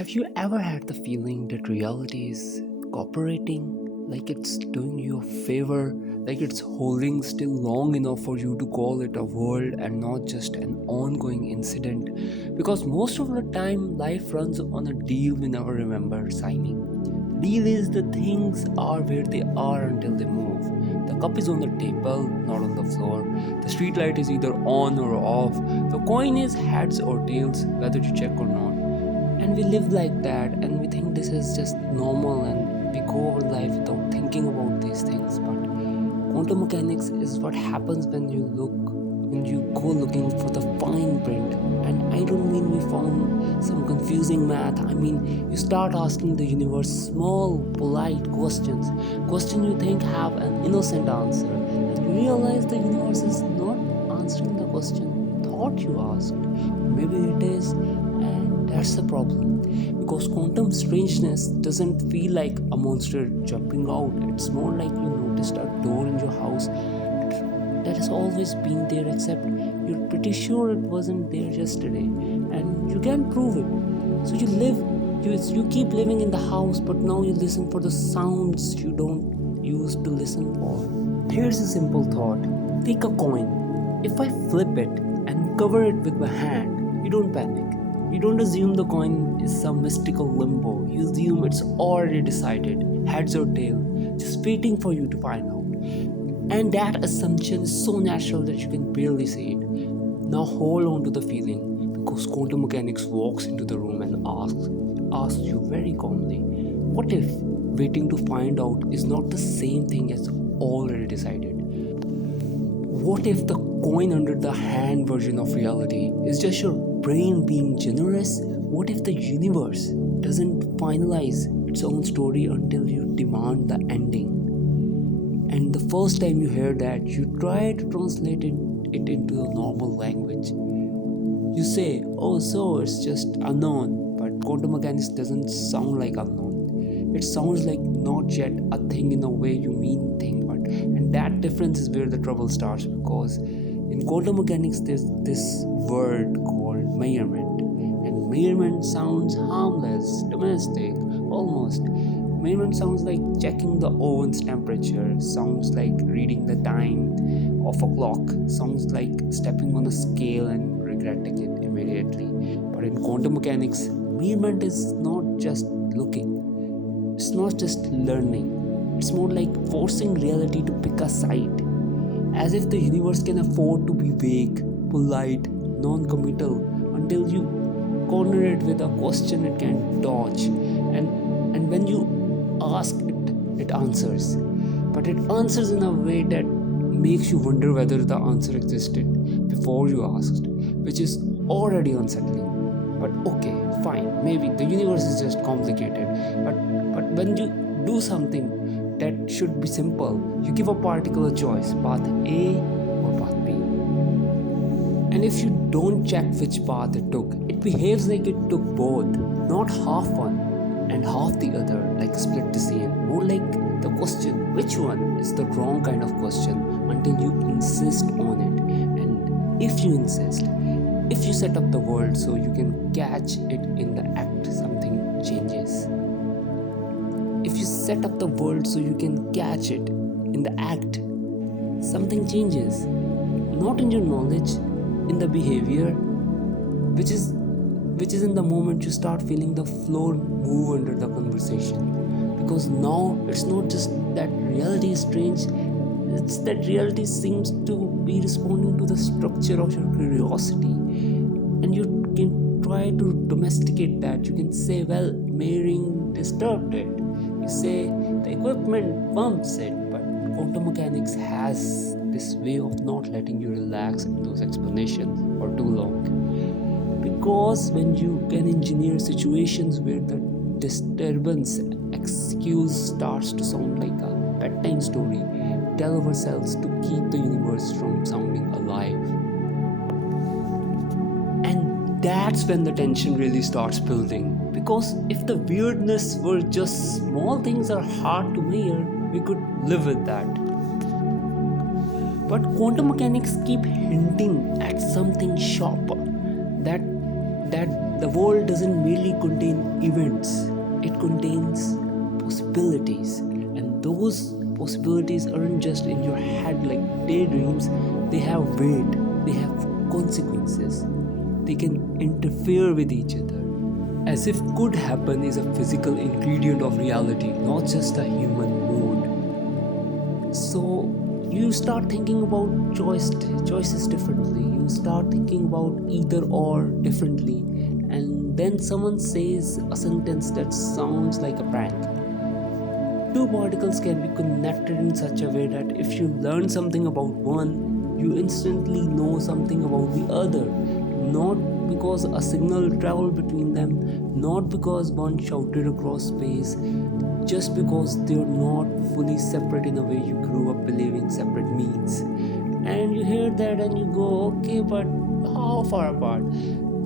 Have you ever had the feeling that reality is cooperating, like it's doing you a favor, like it's holding still long enough for you to call it a world and not just an ongoing incident? Because most of the time, life runs on a deal we never remember signing. Deal is the things are where they are until they move. The cup is on the table, not on the floor. The street light is either on or off. The coin is heads or tails, whether you check or not. And we live like that and we think this is just normal and we go over life without thinking about these things. But quantum mechanics is what happens when you go looking for the fine print. And I don't mean we found some confusing math. I mean you start asking the universe small, polite questions you think have an innocent answer, and you realize the universe is not answering the question you thought you asked. Maybe it is, and that's the problem. Because quantum strangeness doesn't feel like a monster jumping out. It's more like you noticed a door in your house that has always been there, except you're pretty sure it wasn't there yesterday, and you can't prove it. So you keep living in the house, but now you listen for the sounds you don't used to listen for. Here's a simple thought. Take a coin. If I flip it and cover it with my hand, you don't panic. You don't assume the coin is some mystical limbo. You assume it's already decided, heads or tail, just waiting for you to find out. And that assumption is so natural that you can barely see it. Now hold on to the feeling, because quantum mechanics walks into the room and asks you very calmly, what if waiting to find out is not the same thing as already decided? What if the coin under the hand version of reality is just your brain being generous? What if the universe doesn't finalize its own story until you demand the ending? And the first time you hear that, you try to translate it into a normal language. You say, oh, so it's just unknown, but quantum mechanics doesn't sound like unknown. It sounds like not yet a thing in a way you mean thing, and that difference is where the trouble starts, because in quantum mechanics there's this word called measurement, and measurement sounds harmless, domestic, almost. Measurement sounds like checking the oven's temperature, sounds like reading the time of a clock, sounds like stepping on a scale and regretting it immediately. But in quantum mechanics, measurement is not just looking, it's not just learning. It's more like forcing reality to pick a side. As if the universe can afford to be vague, polite, non-committal until you corner it with a question it can dodge. And when you ask it, it answers. But it answers in a way that makes you wonder whether the answer existed before you asked, which is already unsettling. But okay, fine, maybe the universe is just complicated. But when you do something that should be simple, you give a particular choice, path A or path B. And if you don't check which path it took, it behaves like it took both, not half one and half the other, like split decision. More like the question, which one, is the wrong kind of question until you insist on it. And if you insist, if you set up the world so you can catch it in the act, something changes. If you set up the world so you can catch it in the act, something changes. Not in your knowledge, in the behavior, which is in the moment you start feeling the floor move under the conversation. Because now it's not just that reality is strange, it's that reality seems to be responding to the structure of your curiosity. And you can try to domesticate that. You can say, well, mirroring disturbed it. You say the equipment pumps it, but quantum mechanics has this way of not letting you relax in those explanations for too long. Because when you can engineer situations where the disturbance excuse starts to sound like a bedtime story, tell ourselves to keep the universe from sounding alive. And that's when the tension really starts building. Because if the weirdness were just small things are hard to measure, we could live with that. But quantum mechanics keep hinting at something sharper, that The world doesn't merely contain events, it contains possibilities. And those possibilities aren't just in your head like daydreams, they have weight, they have consequences, they can interfere with each other. As if could happen is a physical ingredient of reality, not just a human mood. So you start thinking about choices differently. You start thinking about either or differently, and then someone says a sentence that sounds like a prank. Two particles can be connected in such a way that if you learn something about one, you instantly know something about the other. Not because a signal traveled between them, not because one shouted across space, just because they're not fully separate in a way you grew up believing separate means. And you hear that and you go, okay, but how far apart?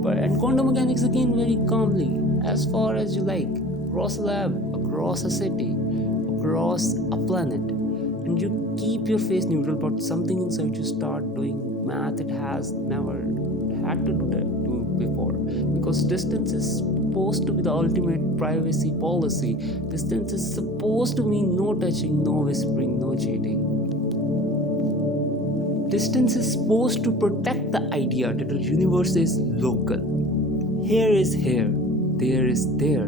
But and quantum mechanics again very calmly, as far as you like, across a lab, across a city, across a planet. And you keep your face neutral, but something inside you start doing math it has never had to do before. Because distance is supposed to be the ultimate privacy policy. Distance is supposed to mean no touching, no whispering, no cheating. Distance is supposed to protect the idea that the universe is local. Here is here, there is there,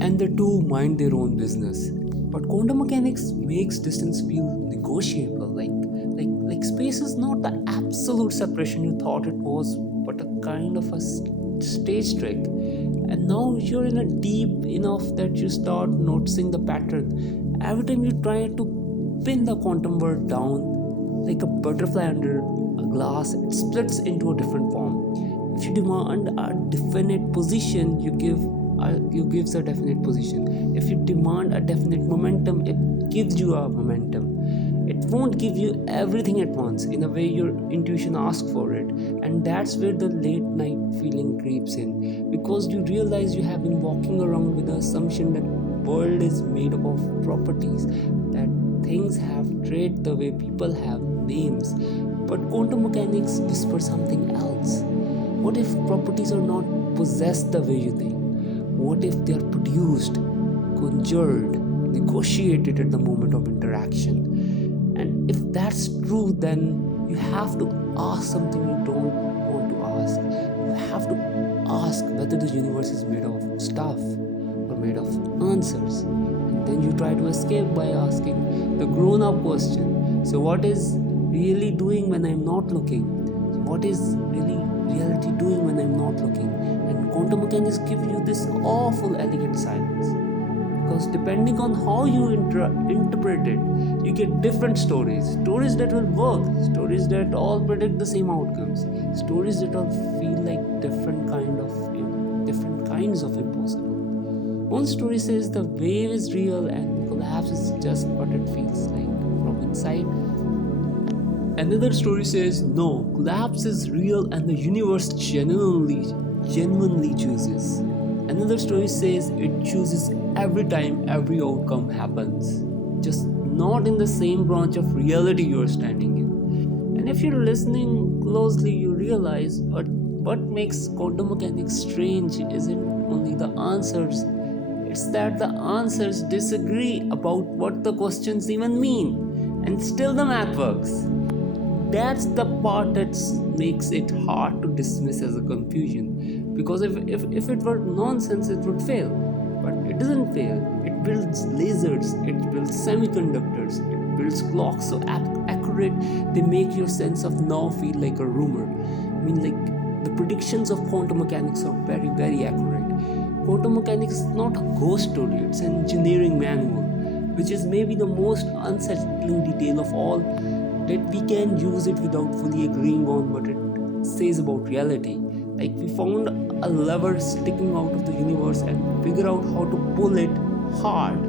and the two mind their own business. But quantum mechanics makes distance feel negotiable, like space is not the absolute separation you thought it was, but a kind of a stage trick. And now you're in a deep enough that you start noticing the pattern. Every time you try to pin the quantum world down, like a butterfly under a glass, it splits into a different form. If you demand a definite position, you gives a definite position. If you demand a definite momentum, it gives you a momentum. It won't give you everything at once in a way your intuition asks for it. And that's where the late night feeling creeps in, because you realize you have been walking around with the assumption that world is made up of properties, that things have traits the way people have names. But quantum mechanics whisper something else. What if properties are not possessed the way you think? What if they are produced, conjured, negotiated at the moment of interaction? And if that's true, then you have to ask something you don't want to ask. You have to ask whether the universe is made of stuff or made of answers. And then you try to escape by asking the grown up question. So, what is really doing when I'm not looking? What is really reality doing when I'm not looking? And quantum mechanics give you this awful elegant silence. Because depending on how you interpret it, you get different stories that will work, stories that all predict the same outcomes, stories that all feel like different kinds of impossible. One story says the wave is real and collapse is just what it feels like from inside. Another story says no, collapse is real and the universe genuinely chooses. Another story says it chooses every time every outcome happens, just not in the same branch of reality you're standing in. And if you're listening closely, you realize what makes quantum mechanics strange isn't only the answers, it's that the answers disagree about what the questions even mean, and still the math works. That's the part that makes it hard to dismiss as a confusion, because if it were nonsense it would fail, but it doesn't fail. It builds lasers, it builds semiconductors, it builds clocks so accurate they make your sense of now feel like a rumor. I mean, like, the predictions of quantum mechanics are very, very accurate. Quantum mechanics is not a ghost story, it's an engineering manual, which is maybe the most unsettling detail of all, that we can use it without fully agreeing on what it says about reality. Like, we found a lever sticking out of the universe and figure out how to pull it hard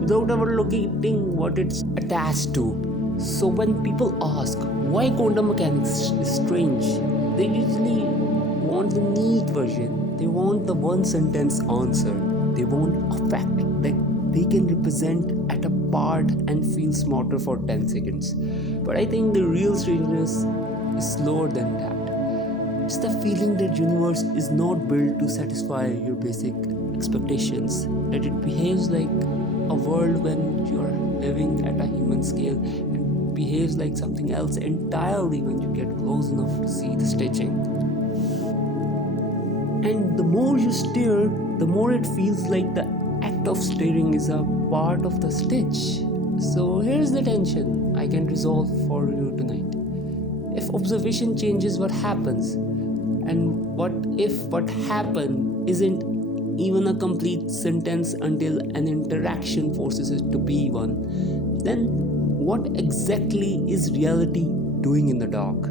without ever locating what it's attached to. So when people ask why quantum mechanics is strange, they usually want the neat version. They want the one sentence answer. They want a fact that they can represent at a part and feel smarter for 10 seconds. But I think the real strangeness is slower than that. It's the feeling that universe is not built to satisfy your basic expectations, that it behaves like a world when you are living at a human scale and behaves like something else entirely when you get close enough to see the stitching. And the more you stare, the more it feels like the act of staring is a part of the stitch. So here's the tension I can resolve for you tonight. If observation changes what happens, and what if what happened isn't even a complete sentence until an interaction forces it to be one, then what exactly is reality doing in the dark?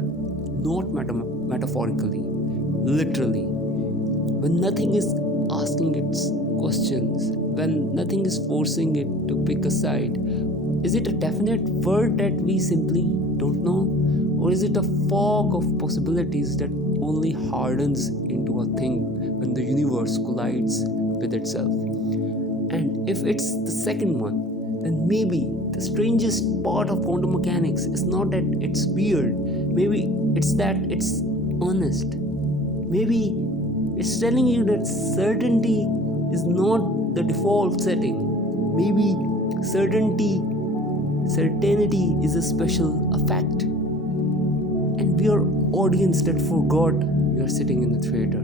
Not metaphorically, literally. When nothing is asking its questions, when nothing is forcing it to pick a side, is it a definite word that we simply don't know? Or is it a fog of possibilities that only hardens into a thing when the universe collides with itself? And if it's the second one, then maybe the strangest part of quantum mechanics is not that it's weird, maybe it's that it's honest. Maybe it's telling you that certainty is not the default setting. Maybe certainty is a special effect. And we are audience that forgot we are sitting in the theater.